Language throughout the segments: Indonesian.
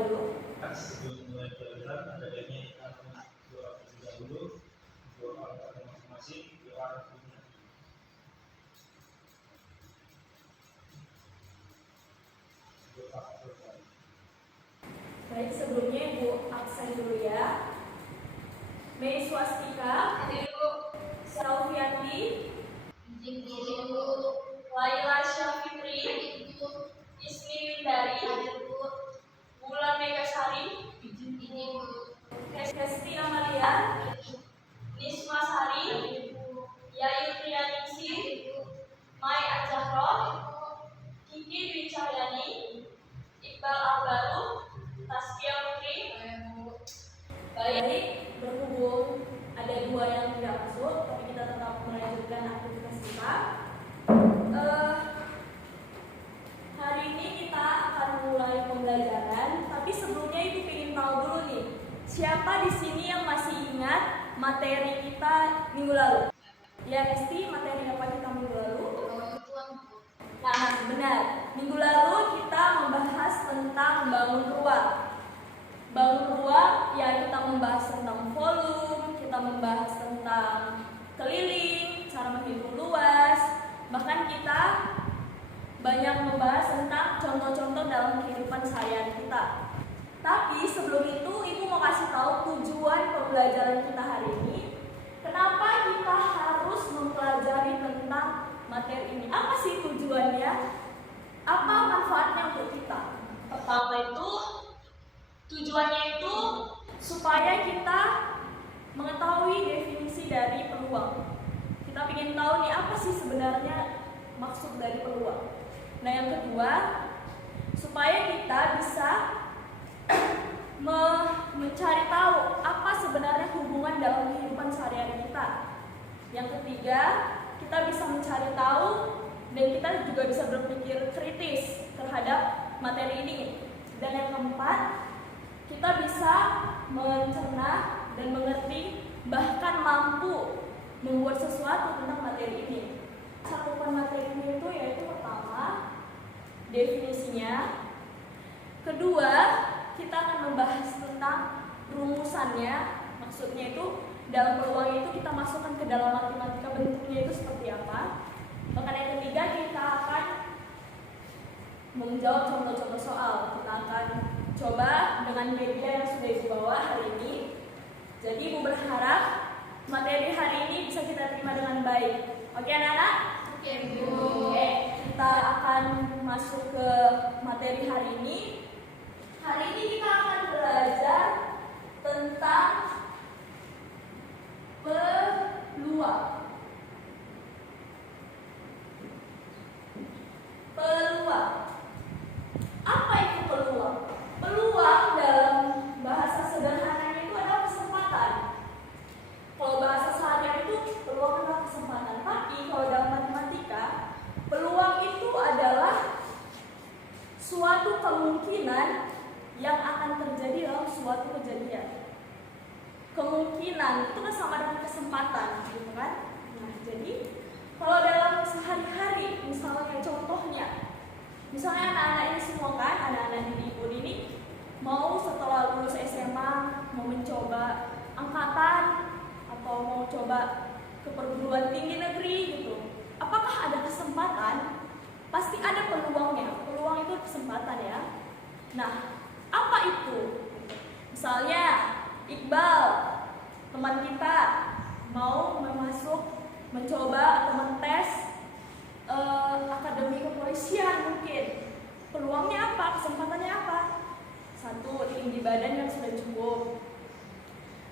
dulu. Sebelum mulai pelajaran, ada baiknya kita doa terlebih dahulu. Doa pada masing-masing, doa punya. Baik, sebelumnya Ibu absen dulu ya. Mei Swastika, Saufianti, Laila Syafitri, Ismi Windari, Bulan Megasari, Hesti Amalia, Nisma Sari, Yayu Triyaningsi, Mai Azahro, Kiki Dwi Cahyani, Iqbal Albaru, Taskia Putri. Baik, berhubung ada 2 yang tidak masuk, tapi kita tetap melanjutkan aktivitas kita. Hari ini kita akan mulai pembelajaran, tapi sebelumnya Ibu ingin tahu dulu nih, siapa di sini yang masih ingat materi kita minggu lalu? Ya, Esti, materi apa kita minggu lalu? Nah, benar. Minggu lalu kita membahas tentang bangun ruang. Bangun ruang, ya kita membahas tentang volume, kita membahas tentang keliling, cara menghitung luas, bahkan kita banyak membahas tentang contoh-contoh dalam kehidupan sehari-hari kita. Tapi sebelum itu, Ibu mau kasih tahu tujuan pembelajaran kita hari ini. Kenapa kita harus mempelajari tentang materi ini? Apa sih tujuannya? Apa manfaatnya untuk kita? Pertama itu, tujuannya itu supaya kita mengetahui definisi dari peluang. Kita ingin tahu nih apa sih sebenarnya maksud dari peluang. Nah, yang kedua, supaya kita bisa mencari tahu apa sebenarnya hubungan dalam kehidupan sehari-hari kita. Yang ketiga, kita bisa mencari tahu dan kita juga bisa berpikir kritis terhadap materi ini. Dan yang keempat, kita bisa mencerna dan mengerti, bahkan mampu membuat sesuatu tentang materi ini. Cakupan materi ini itu yaitu pertama, definisinya. Kedua, kita akan membahas tentang rumusannya. Maksudnya itu dalam peluang itu kita masukkan ke dalam matematika bentuknya itu seperti apa. Bahkan yang ketiga, kita akan menjawab contoh-contoh soal. Kita akan coba dengan media yang sudah dibawa hari ini. Jadi Ibu berharap materi hari ini bisa kita terima dengan baik. Oke anak-anak? Oke Bu. Oke, kita akan masuk ke materi hari ini. Hari ini kita akan belajar tentang peluang. Peluang. Apa itu peluang? Peluang dalam bahasa sederhananya itu adalah kesempatan. Kalau bahasa sehari-hari itu peluang adalah kesempatan. Tapi kalau dalam matematika, peluang itu adalah suatu kemungkinan yang akan terjadi dalam suatu kejadian. Kemungkinan itu kan sama dengan kesempatan, gitu kan? Nah, jadi kalau dalam sehari-hari, misalnya contohnya, misalnya anak-anak ini semua kan, anak-anak di Ibu ini mau setelah lulus SMA mau mencoba angkatan atau mau coba ke perguruan tinggi negeri gitu. Apakah ada kesempatan? Pasti ada peluangnya. Peluang itu kesempatan ya. Nah, apa itu? Misalnya Iqbal, teman kita mau mencoba atau mentes akademi kepolisian mungkin. Peluangnya apa? Kesempatannya apa? 1, tinggi badan yang sudah cukup.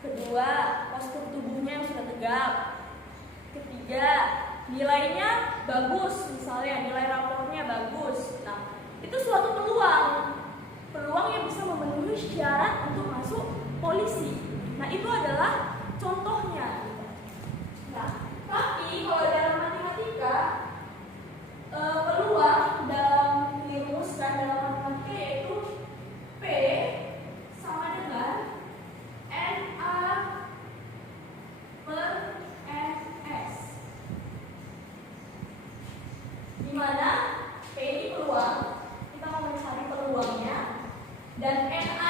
Kedua, postur tubuhnya yang sudah tegap. Ketiga, nilainya bagus, misalnya nilai rapornya bagus. Nah, itu suatu peluang. Peluang yang bisa memenuhi syarat untuk masuk polisi. Nah, itu adalah contohnya. Nah, tapi kalau dalam matematika, peluang dalam dirumuskan dalam matematika yaitu P sama dengan NA per NS, dimana P ini peluang, kita mau mencari peluangnya, dan NA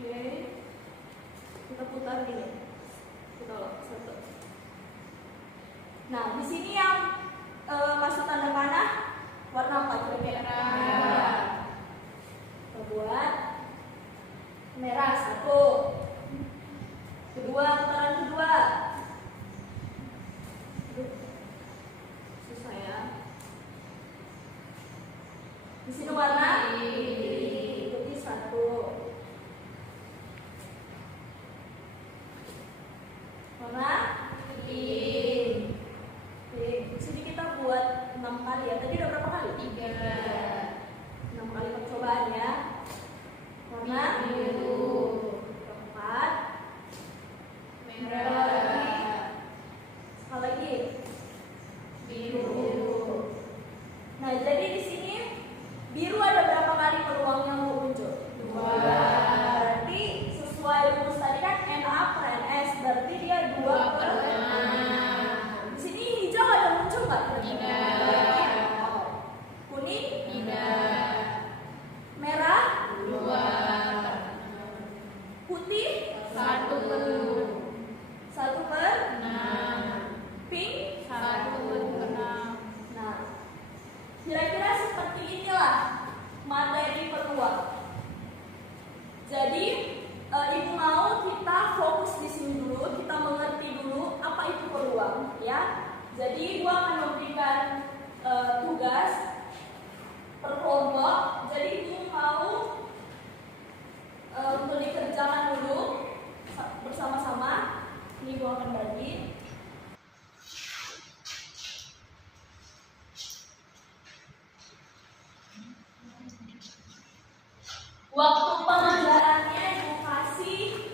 Oke, kita putar gini. Kita loh, satu. Nah, di sini yang masuk tanda panah warna apa kira-kira? Merah. Kita buat merah satu. Kedua, putaran kedua. Susah ya. Di sini warna putih satu. Warna pink. Di sini kita buat 6 kali ya. Tadi udah berapa kali? 3. 6 kali percobaan ya. Warna biru. Keempat, merah. Sekali lagi, biru. Nah, jadi di sini biru ada berapa kali peluangnya untuk muncul? 2. Berarti sesuai rumus tadi kan N A per N S, berarti dia 2 per 6. Di sini hijau ada muncul nggak? Tidak. Kuning? Tidak. Merah? 2. Putih? 1 per 6. Pink? 1 per 6. Nah, kira-kira seperti inilah materi peluang. Jadi ibu mau kita fokus di sini dulu, kita mengerti dulu apa itu peluang, ya. Jadi ibu akan memberikan tugas per kelompok. Jadi ibu mau untuk dikerjakan dulu bersama-sama. Ini ibu akan bagi. Waktu pengerjaannya ibu kasih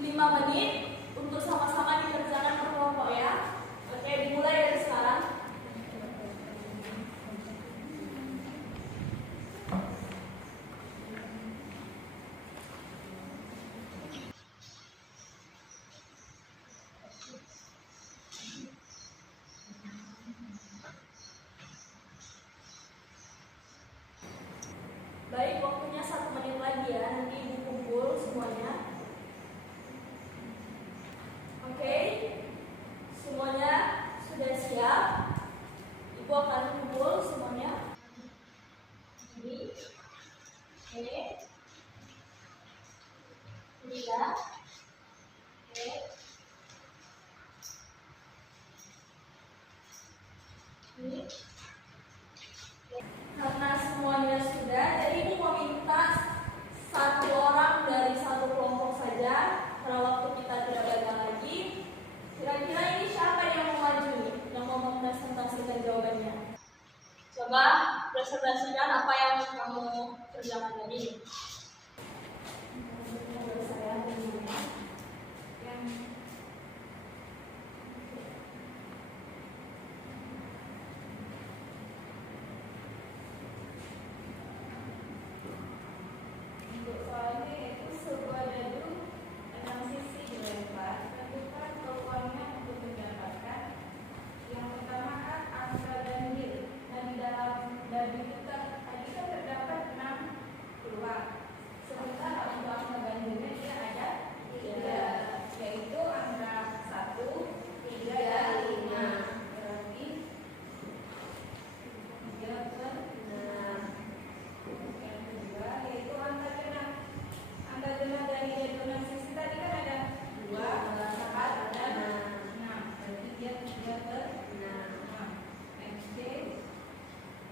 5 menit untuk sama-sama dikerjakan per kelompok ya. Oke, dimulai dari sekarang. Baik, waktunya 1 menit lagi ya. Nanti ibu kumpul semuanya. Oke, semuanya sudah siap. Ibu akan kumpul semuanya. Ini ya. Oke. Ini. Karena semuanya sudah, jadi ibu mau minta 1 orang dari 1 kelompok saja. Karena waktu kita tidak banyak lagi. Kira-kira ini siapa yang mau maju nih? Yang mau mempresentasikan jawabannya? Coba presentasikan apa yang kamu kerjakan tadi. Untuk soalnya itu sebuah dadu 6 sisi dilempar, tentukan peluangnya untuk mendapatkan. Yang pertama kan angka ganjil. Nah, di dalam dadu itu tadi kan terdapat 6 peluang. Sementara untuk angka ganjilnya dia ada 3, yaitu angka 1, 3, dan 5. Berarti 3 per 6. Yang kedua yaitu angka genap. Angka genap dari dadu 6 sisi tadi kan ada 2, 4, dan 6. Berarti dia 3 per 6. Next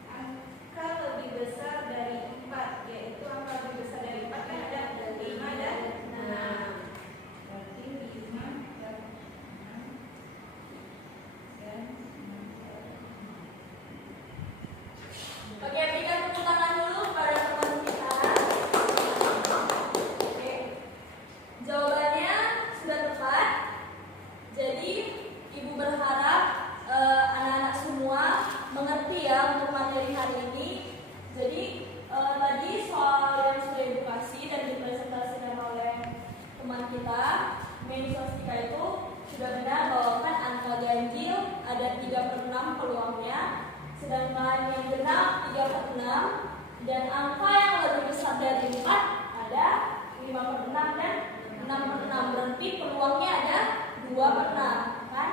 angka lebih besar dari 4, yaitu angka lebih besar dari 4 kan ada 5 dan 6. Berarti 5 dan 6 dan 6 per 6. Oke, berikan tepuk tangan dulu pada teman kita. Oke, jawabannya sudah tepat. Jadi ibu berharap anak-anak semua mengerti ya untuk materi hari ini. Jadi tadi soal yang sudah ibu kasih dan dipresentasikan oleh teman kita, Meni Swastika, itu sudah benar bahwa kan angka ganjil ada 3 per 6 peluangnya. Sedangkan yang genap 3 per 6, dan angka yang lebih besar dari 4 ada 5/6 dan 6/6. Berarti peluangnya ada 2/6, kan?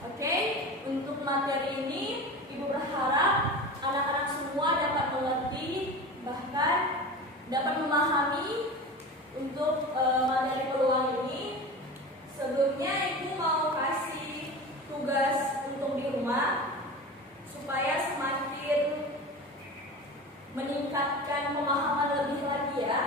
Oke, untuk materi ini Ibu berharap anak-anak semua dapat mengerti, bahkan dapat memahami untuk materi peluang ini. Sebelumnya Ibu mau kasih tugas untuk di rumah supaya semakin meningkatkan pemahaman lebih lagi ya.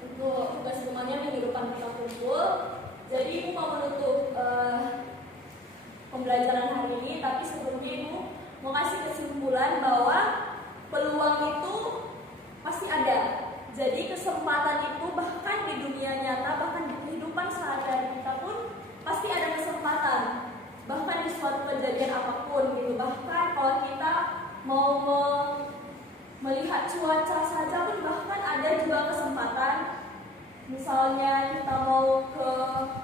Untuk tugas rumahnya minggu depan kita kumpul. Jadi Ibu mau menutup pembelajaran hari ini, tapi sebelumnya Ibu mau kasih kesimpulan bahwa peluang itu pasti ada. Jadi kesempatan itu bahkan di dunia nyata, bahkan di kehidupan sehari-hari kita pun pasti ada kesempatan. Bahkan di suatu kejadian apapun gitu. Bahkan kalau kita mau melihat cuaca saja pun bahkan ada juga kesempatan. Misalnya kita mau ke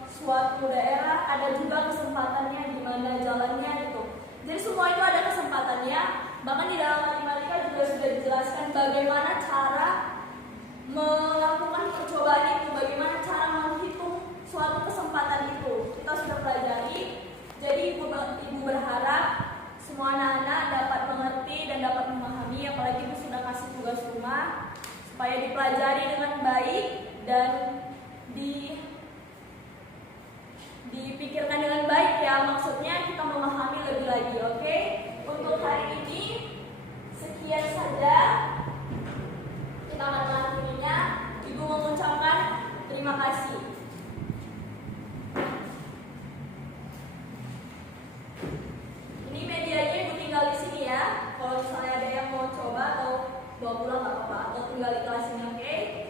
suatu daerah, ada juga kesempatannya di mana jalannya gitu. Jadi semua itu ada kesempatannya. Bahkan di dalam matematika juga sudah dijelaskan bagaimana cara melakukan percobaan itu, bagaimana cara menghitung suatu kesempatan itu. Kita sudah pelajari. Jadi Ibu berharap semua anak-anak dapat mengerti dan dapat memahami, apalagi Ibu sudah kasih tugas rumah supaya dipelajari dengan baik dan dipikirkan dengan baik ya, maksudnya kita memahami lebih lagi. Oke? Untuk hari ini sekian saja kita akan mengakhirinya. Ibu mengucapkan terima kasih. Ini medianya Ibu tinggal di sini ya. Kalau misalnya ada yang mau coba atau bawa pulang nggak apa-apa, atau tinggal di kelas ini, oke?